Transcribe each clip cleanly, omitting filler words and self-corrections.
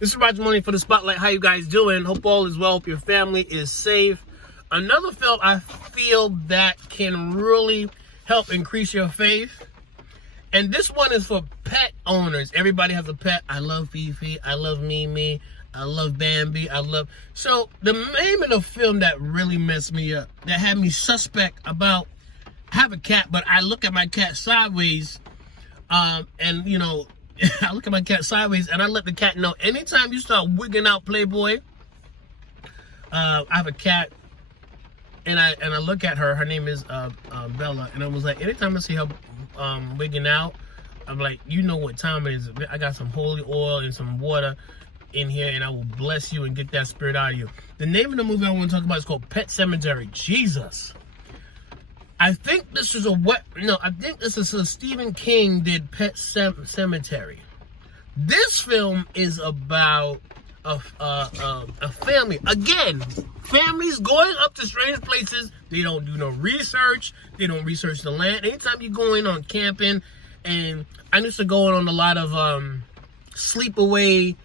This is Roger Maloney for the Spotlight. How you guys doing? Hope all is well. Hope your family is safe. Another film I feel that can really help increase your faith. And this one is for pet owners. Everybody has a pet. I love Fifi. I love Mimi. I love Bambi. So the name of the film that really messed me up, that had me suspect about, I have a cat, but I look at my cat sideways, and you know, I look at my cat sideways and I let the cat know anytime you start wigging out, Playboy. I have a cat and I look at her. Her name is Bella, and I was like, anytime I see her wigging out, I'm like, you know what time it is. I got some holy oil and some water in here, and I will bless you and get that spirit out of you. The name of the movie I want to talk about is called Pet Seminary. Jesus. I think this is a Stephen King did Pet Seminary. This film is about a family. Again, families going up to strange places. They don't do no research. They don't research the land. Anytime you go in on camping, and I used to go on a lot of sleepaway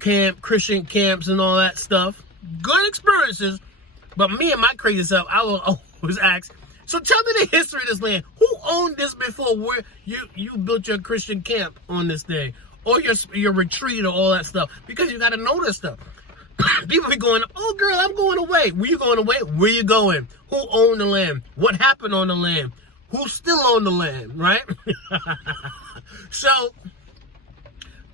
camp, Christian camps and all that stuff. Good experiences. But me and my crazy self, I will always ask, so tell me the history of this land. Who owned this before where you built your Christian camp on this thing? Or your retreat or all that stuff? Because you got to know this stuff. People be going, oh girl, I'm going away. Where you going away? Where you going? Who owned the land? What happened on the land? Who still owned the land, right? So,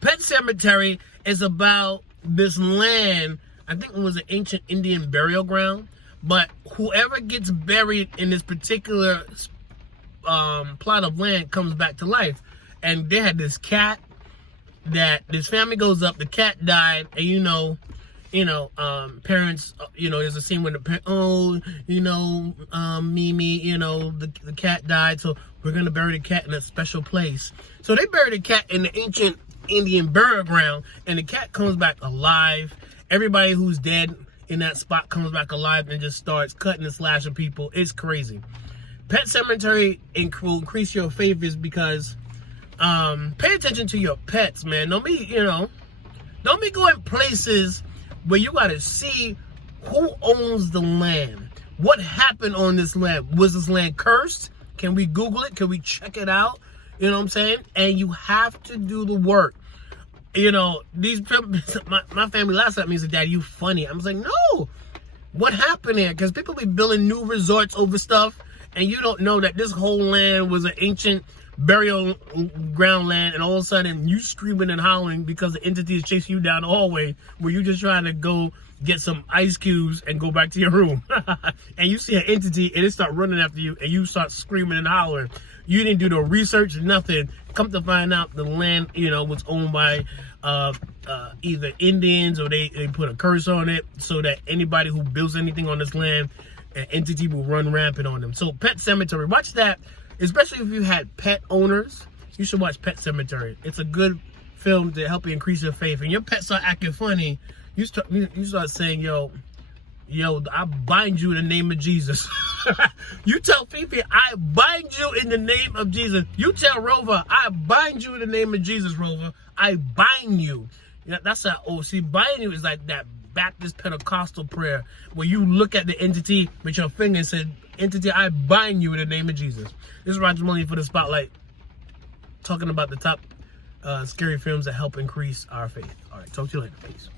Pet Seminary is about this land. I think it was an ancient Indian burial ground. But whoever gets buried in this particular plot of land comes back to life. And they had this cat that this family goes up. The cat died, and parents, there's a scene when the parents, Mimi, the cat died, so we're gonna bury the cat in a special place. So they buried the cat in the ancient Indian burial ground, and the cat comes back alive. Everybody who's dead in that spot comes back alive and just starts cutting and slashing people. It's crazy. Pet Seminary will increase your faith is because pay attention to your pets, man. Don't be going places where you gotta see who owns the land. What happened on this land? Was this land cursed? Can we Google it? Can we check it out? You know what I'm saying? And you have to do the work. My family laughs at me and said, Dad, you funny. I was like, no. What happened here? Because people be building new resorts over stuff, and you don't know that this whole land was an ancient burial ground land, and all of a sudden you screaming and howling because the entity is chasing you down the hallway where you just trying to go get some ice cubes and go back to your room. And you see an entity and it start running after you, and you start screaming and howling. You didn't do no research, nothing. Come to find out the land, was owned by either Indians, or they put a curse on it so that anybody who builds anything on this land, an entity will run rampant on them. So Pet Seminary, watch that. Especially if you had pet owners, you should watch Pet Seminary. It's a good film to help you increase your faith. And your pets start acting funny, you start saying, yo, I bind you in the name of Jesus. You tell Fifi, I bind you in the name of Jesus. You tell Rover, I bind you in the name of Jesus, Rover. I bind you. That's how, bind you is like that Baptist Pentecostal prayer where you look at the entity with your finger and say, entity, I bind you in the name of Jesus. This is Roger Maloney for the Spotlight, talking about the top scary films that help increase our faith. All right, talk to you later. Peace.